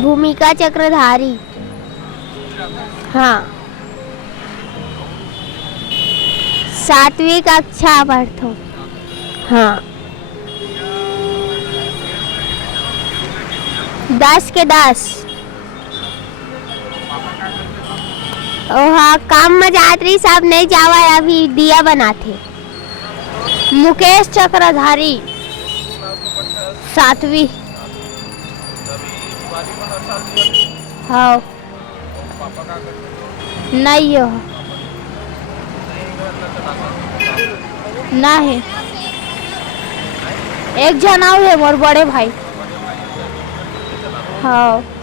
भूमिका चक्रधारी। हाँ, 7वीं कक्षा पढ़ता हूँ। हाँ, 10 के 10। हाँ, काम में जात रही साहब, नहीं जावा अभी दिया बनाते। मुकेश चक्रधारी, 7वीं। हाँ, नहीं हो नहीं, एक जना है मोर बड़े भाई। हाँ।